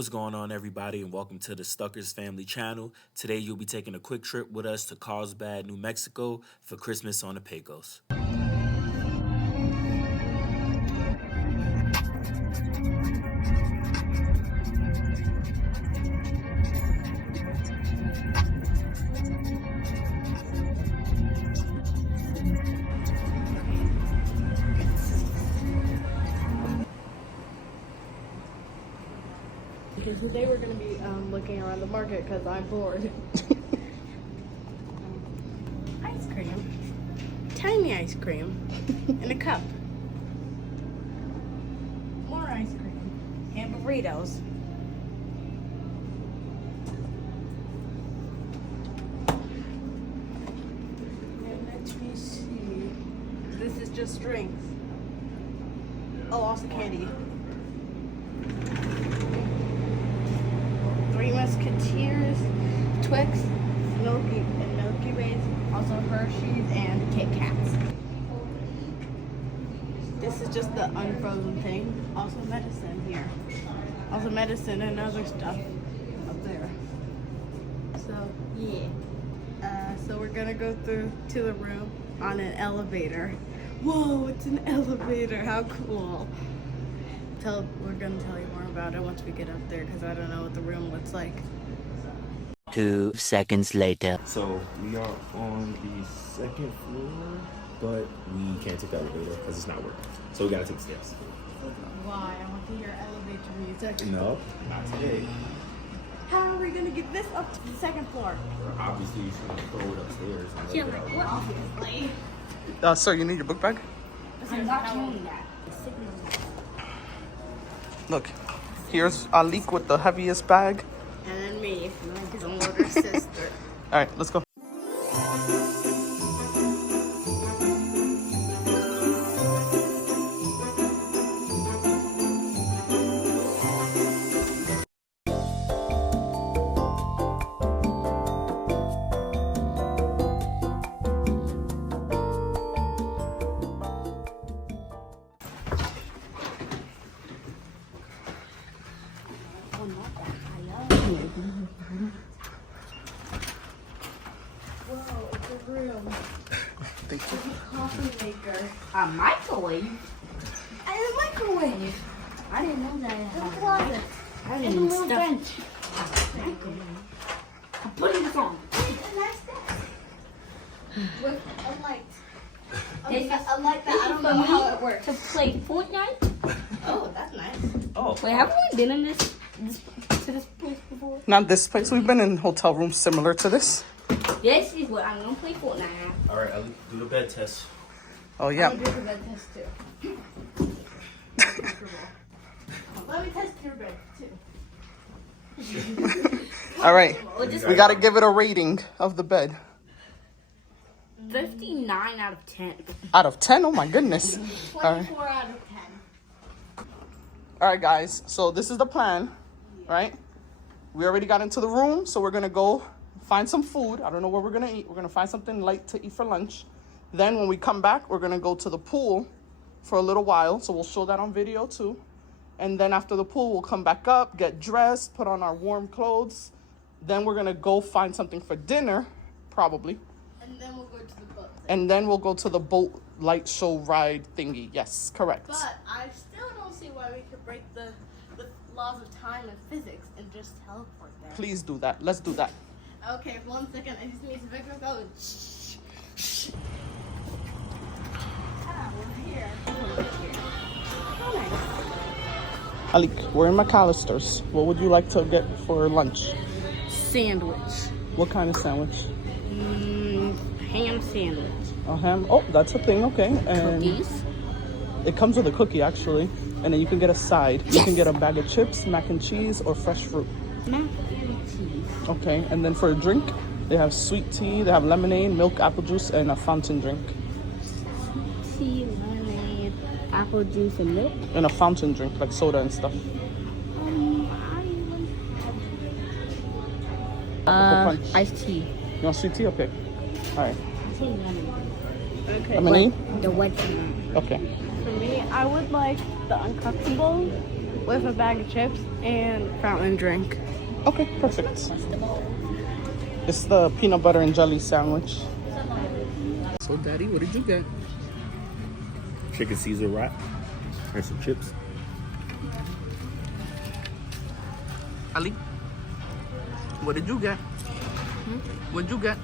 What's going on, everybody, and welcome to the Stuckers Family Channel. Today you'll be taking a quick trip with us to Carlsbad, New Mexico for Christmas on the Pecos. Because today we're going to be looking around the market because I'm bored. Ice cream. Tiny ice cream. In a cup. More ice cream. And burritos. And let me see. This is just drinks. Oh, also candy. Three Musketeers, Twix, Milky Ways, also Hershey's, and Kit Kats. This is just the unfrozen thing. Also medicine here. Also medicine and other stuff up there. So, yeah. So we're gonna go through to the room on an elevator. Whoa, it's an elevator. How cool. We're gonna tell you more about it once we get up there because I don't know what the room looks like. 2 seconds later. So we are on the second floor, but we can't take the elevator because it's not working. So we gotta take the stairs. Why? I want to hear elevator music. No, not today. How are we gonna get this up to the second floor? Obviously, you should throw it upstairs. And Yeah, let it like out. what? Obviously. Sir, you need your book bag? I'm not doing that. Look, here's Alik with the heaviest bag. And then me, like his older sister. All right, let's go. Whoa, it's a room. Thank you. Coffee maker. A microwave? And a microwave. I didn't know that. In the closet. I And a didn't little stuff. bench. I'm putting this on. A nice desk. With a light. This A light that I don't know how it works. To play Fortnite? Oh, that's nice. Oh, Wait, have we been in this place before? Not this place. We've been in hotel rooms similar to this. This is what I'm gonna play Fortnite at. all right. I'll do the bed test. Oh, yeah. I'll do the bed test too. Let me test your bed too. All right. We got to give it a rating of the bed. 59 out of 10. Out of 10? Oh, my goodness. All right. 24 out of 10. All right, guys. So this is the plan, right? We already got into the room, so we're going to go find some food. I don't know where we're going to eat. We're going to find something light to eat for lunch. Then when we come back, we're going to go to the pool for a little while. So we'll show that on video too. And then after the pool, we'll come back up, get dressed, put on our warm clothes. Then we're going to go find something for dinner, probably. And then we'll go to the boat. And then we'll go to the boat light show ride thingy. Yes, correct. But I still don't see why we could break the laws of time and physics and just teleport there. Please do that. Let's do that. Okay, 1 second. I just need to make it go. Shh. Ah, we're here. Oh, nice. Alik, we're in McAllister's. What would you like to get for lunch? Sandwich. What kind of sandwich? Ham sandwich. A ham? Oh, that's a thing. Okay. And Cookies. it comes with a cookie, actually. And then you can get a side. You can get a bag of chips, mac and cheese, or fresh fruit. Mac and cheese. Okay. And then for a drink, they have sweet tea, they have lemonade, milk, apple juice, and a fountain drink. Tea, lemonade, apple juice, and milk. And a fountain drink, like soda and stuff. Iced tea. You want sweet tea? Okay. All right. Okay. Lemonade? The white one. Okay. For me, I would like the uncomfortable with a bag of chips and fountain drink. Okay, perfect. It's the peanut butter and jelly sandwich. So, Daddy, what did you get? Chicken Caesar wrap and some chips. Ali, what did you get? What did you get?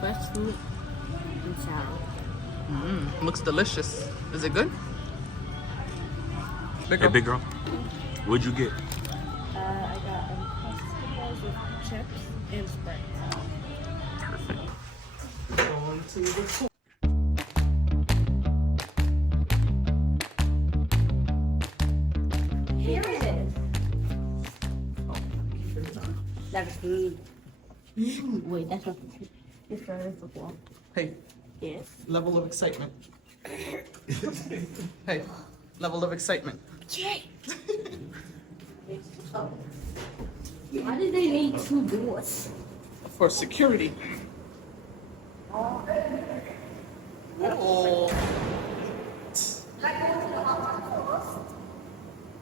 Fresh fruit and salad. Looks delicious. Is it good? Big Hey, big girl, what'd you get? I got Uncrustables with chips and Sprite. Perfect. Going to the tour. Here it is. That's food. Wait, that's not the food. It's for football. Hey, Yes. level of excitement. Hey, level of excitement. Oh. Why did they need 2 doors? For security. Oh.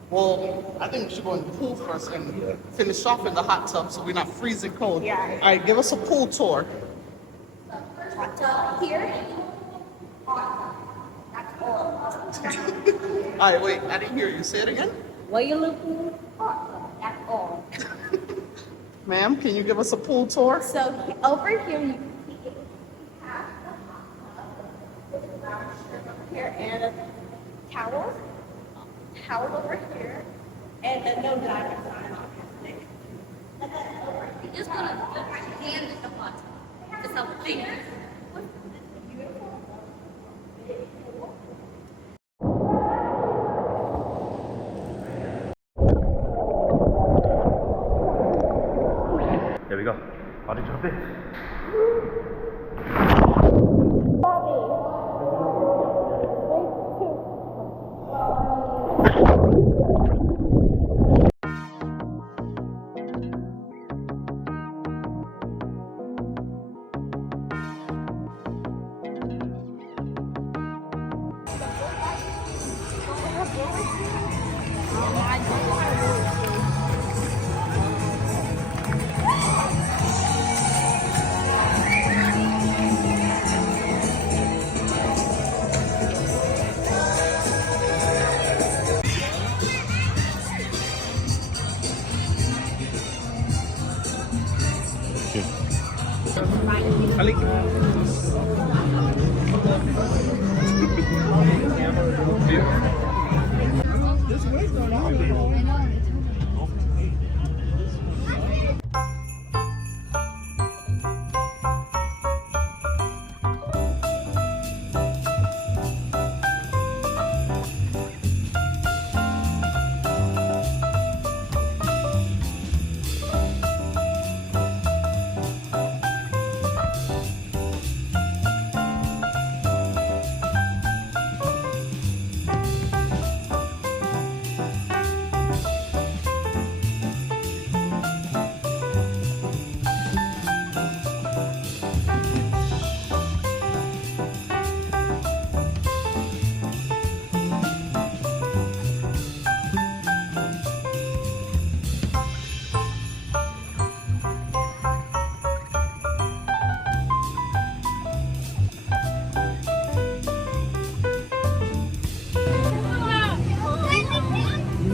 Well, I think we should go in the pool first and finish off in the hot tub so we're not freezing cold. Yeah. All right, give us a pool tour. Here. All right, wait, I didn't hear you. Say it again. Regular pool. That's all. Ma'am, can you give us a pool tour? So over here you have here and a towel over here, and a no diving sign obviously. And then over here, you're just gonna put your hand in the hot tub. Just help your fingers. There we go. How did you jump in? Ali.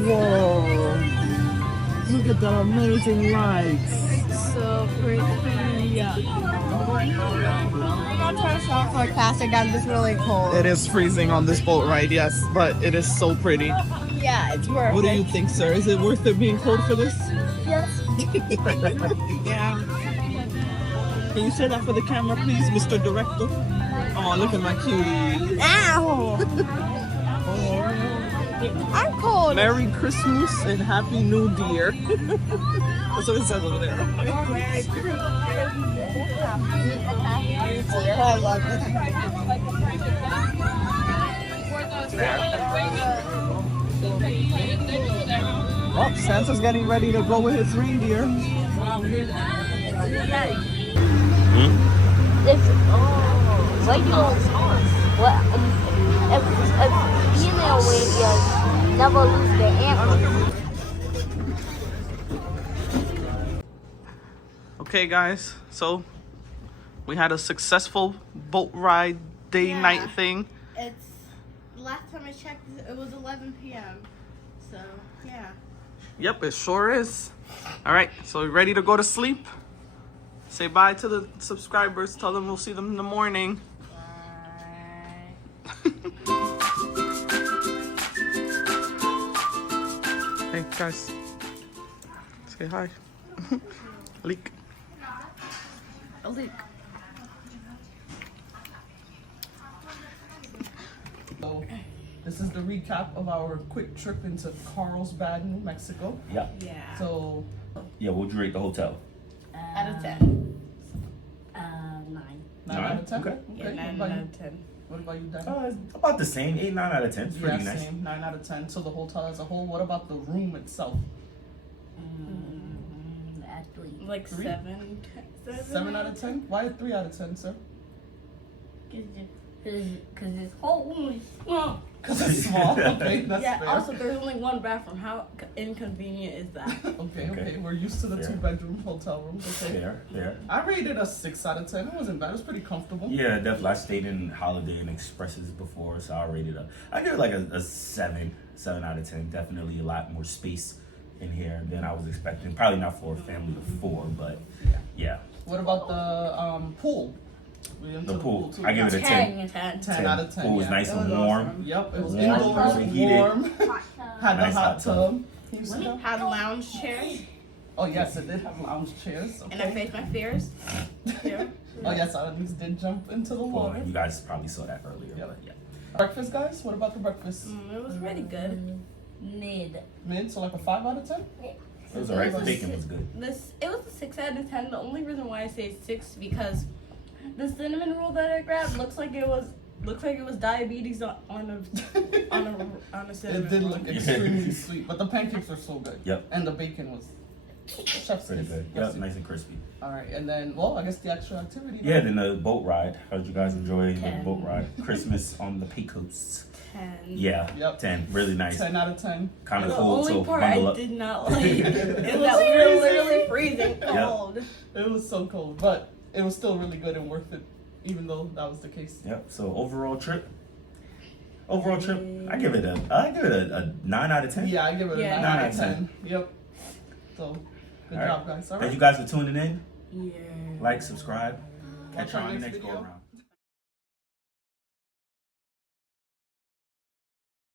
Whoa. Look at the amazing lights. So pretty. Yeah. I'm not trying to sound sarcastic. I'm just really cold. It is freezing on this boat ride, yes, but it is so pretty. Yeah, it's worth What do it. you think, sir? Is it worth it being cold for this? Yes. Yeah. Can you say that for the camera, please, Mr. Director? Oh, look at my cutie. Ow! I'm cold. Merry Christmas and Happy New Year. That's what it says over there. Merry Christmas. I love Oh, Santa's getting ready to go with his reindeer. If female reindeer never lose their antlers. Okay, guys, so we had a successful boat ride night thing. It's last time I checked, it was 11 p.m. So yeah. Yep, it sure is. All right, so we ready to go to sleep? Say bye to the subscribers. Tell them we'll see them in the morning. Hey guys, say hi. Leak. A leak. So this is the recap of our quick trip into Carlsbad, New Mexico. Yeah. Yeah. So Yeah, what would you rate the hotel? Out of 10. 9. 9 out of 10. Okay. Yeah, What 9 about out you? of 10. What about you, Dan? It's about the same. 8, 9 out of 10. It's pretty nice. Same. 9 out of 10. So the hotel as a whole. What about the room itself? At 3. Like 3? 7. 7 out of 10? Why a 3 out of 10, sir? Because this whole room is small. Because it's small. Okay, that's Yeah, fair. also there's only one bathroom. How inconvenient is that? Okay. We're used to the Fair. 2-bedroom hotel rooms. Okay. There. I rated a 6 out of 10. It wasn't bad. It was pretty comfortable. Yeah, definitely. I stayed in Holiday Inn Expresses before, so I rated I give it like a 7 out of 10. Definitely a lot more space in here than I was expecting. Probably not for a family of 4, but yeah. What about the pool? We into The pool. too. I give it a 10. 10 out of 10. Pool was yeah. nice It and was warm. awesome. Yep, it was Warm, indoors, heated. warm. Had the Nice hot hot tub. tub. Can you see that? Had lounge chairs, Oh yes, it did have lounge chairs. and I Okay. faced my fears. Yeah. Oh yes, our niece did jump into the Well, water. you guys probably saw that earlier, Yep. but yeah. Breakfast, guys. What about the breakfast? It was really good. Mid. Mid, so like a 5 out of 10. It was alright. The bacon was good. It was a 6 out of 10. The only reason why I say 6 because the cinnamon roll that I grabbed looks like it was diabetes on a cinnamon It did roll. look extremely sweet, but the pancakes were so good. Yep. And the bacon was chef's Pretty kiss. good. Yes. Yep, nice and crispy. All right, and then I guess the extra activity. Yeah, then the boat ride. How did you guys enjoy the 10. boat ride? Christmas on the Pecos. 10. Yeah, Yep. 10. Really nice. 10 out of 10. Kind of The cold, only so part bundle I up. did not like is that we were literally freezing cold. It was so cold, but it was still really good and worth it, even though that was the case. Yep. So overall trip, I give it a 9 out of 10. Yeah, I give it a Yeah. 9 out of 10. Yep. So, good All right. job, guys. All Thank right. you guys for tuning in. Yeah. Like, subscribe. Catch Watch you our on the next next go video. around.